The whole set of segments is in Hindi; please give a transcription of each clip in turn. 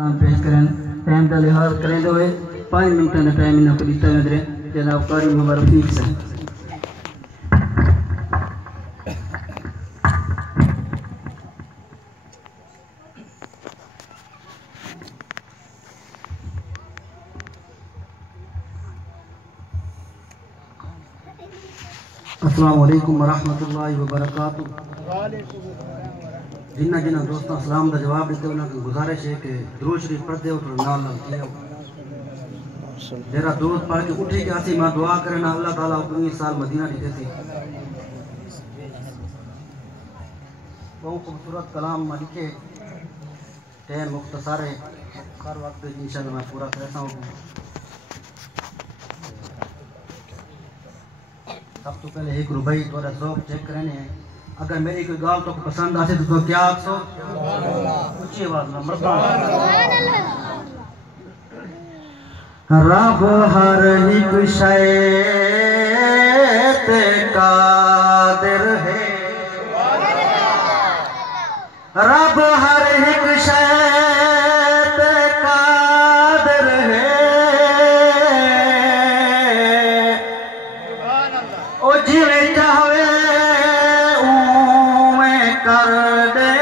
पेश करें टाइम का लिहाज करें तो 5 मिनट का टाइम इनको दिता वेंदे जनाब कारी मुबारक रफीक से अस्सलाम वालेकुम वरहमतुल्लाहि वबरकातुहू। जिन्ना जिन्ना दोस्तों सलाम का जवाब देते उन्हें गुजारिश है कि दुरूद शरीफ पढ़ते हो तो नाल नाल किया जरा दोस्त पढ़ के उठे के आसी मां दुआ करना अल्लाह ताला 19 साल मदीना लिखे थी बहुत खूबसूरत कलाम में लिखे टाइम मुख्तसर है हर वक्त इंशाल्लाह मैं पूरा करता हूँ। सब तो पहले एक रुपये थोड़ा ज़ौक़ चेक करने हैं। अगर मेरी कोई गाल तो पसंद आसे तो क्या आखो ऊंची आवाज में रब हर एक शय ते कादिर है, रब हर एक शय ते कादिर है, ओ जिवें चाहे कर दे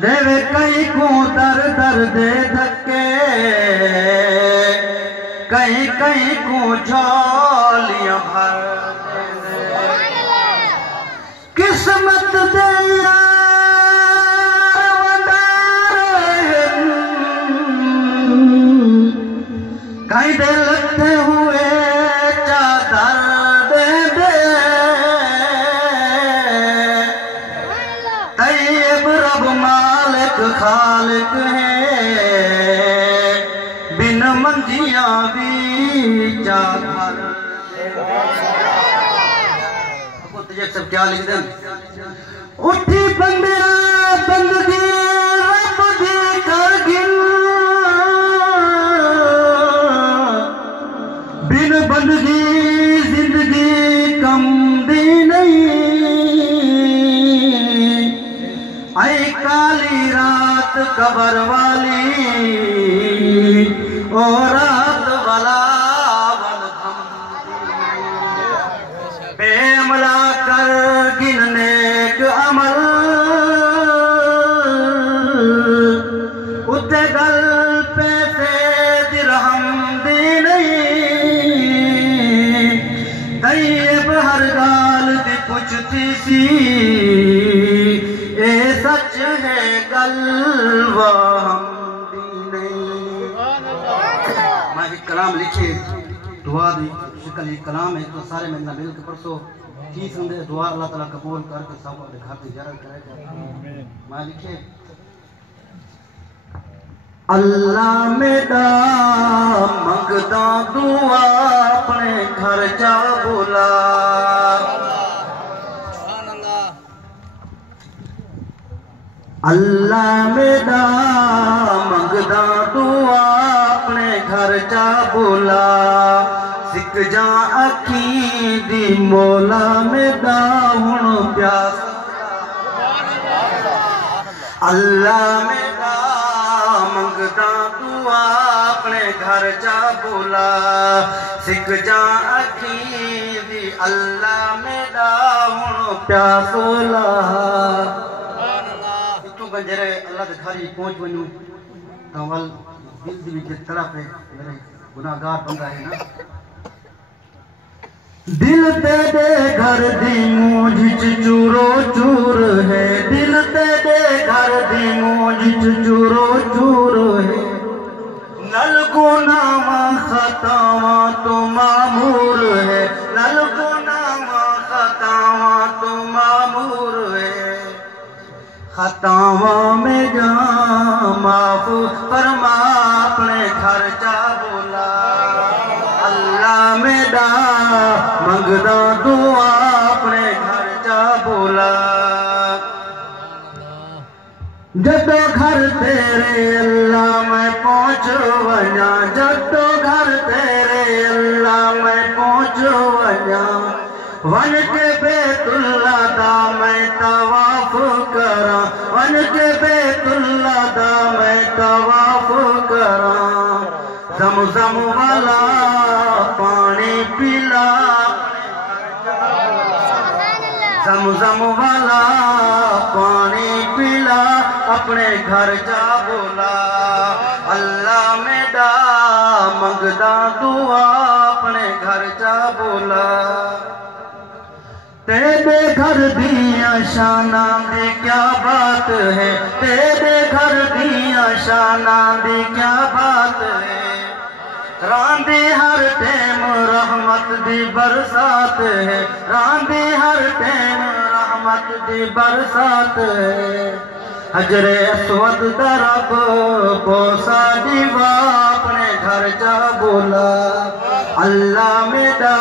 देवे कहीं को दर दर दे धक्के कहीं कहीं को झोलियां भर किस्मत दे कहीं दे लगते हुए चादर खालिक है बिन मंजिया भी चादर सब क्या लिख दें उठी बंदिया बंदगी रब दी करगिल बिन बंदगी जिंदगी कम दी नहीं आई काली रात कबर वाली ओ रात वाला बेमला कर गिनने के अमल उते गल पे से दिरहम दी नहीं तैयब हर गाल दी पुछती सी ए सच है गलवा हम नहीं। मैं एक कलाम लिखे दुआ दी शिकल एक कलाम है तो सारे मिलना मिल के परसों की सुन दे दुआ अल्लाह ताला कबूल करके सब अपने घर की ज़ियारत करे। मैं लिखे अल्लाह मेरा मंगदा दुआ अपने घर जा बोला अल्लाह मेरा मंगदा दुआ अपने घर जा बोला सिक जा अखी दी मौला मेरा हुण प्यास अल्लाह मेरा मंगदा दुआ अपने घर जा बोला सिक जा अखी दी अल्लाह मेरा हुण प्यासोला जरे अल्लाह के घर पहुंच वनू तो वल दिल दी विच तरफ है मेरे गुनाहगार बंदा है ना दिल तेरे घर दी मूंझ च चूरो चूर है दिल तेरे घर दी मूंझ च चूरो चूर है नल गुनावा खतावा तो मामूर है नल गुनावा खतावा तो मामूर है खताओं में जा माफ फरमा अपने घर जा बोला अल्लाह मेरा मंगदा दुआ अपने घर जा बोला जदों घर तेरे अल्लाह मैं पहुँच वना जदों घर तेरे अल्लाह मैं पहुँच वना वन के बेतुल्ला दा मैं तवाफ करा ज़मज़म वाला पानी पिला, ज़मज़म वाला पानी पिला, अपने घर जा बोला। अल्लाह मेरा मंगदा दुआ, अपने घर जा बोला। तेरे घर दिया शाना दी क्या बात है, तेरे घर दिया शाना दी क्या बात है। रांदी हर टाइम रहमत दी बरसात है, रांदी हर टाइम रहमत दी बरसात है। हजरे अस्वद दरब बोसा दीवा, अपने घर जा बोला। अल्लाह मेरा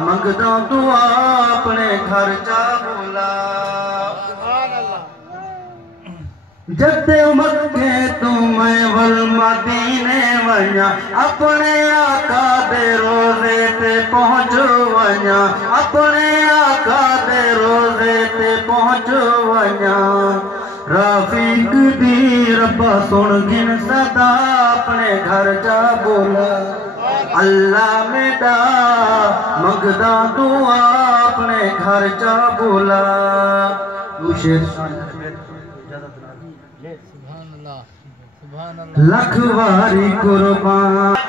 मंगदा दुआ, अपने घर जा बोला। जद्दे मक्के तू मैं वल मदीने वञा, अपने आका दे रोज़े ते पहुंच वञा, अपने आका दे रोज़े ते पहुंच वञा। रफीक दी रब्बा सुन गिन सदा, अपने घर जा बोला। अल्लाह मेरा मंगदा दुआ, अपने घर जा बोला। लख वारी कुर्बान।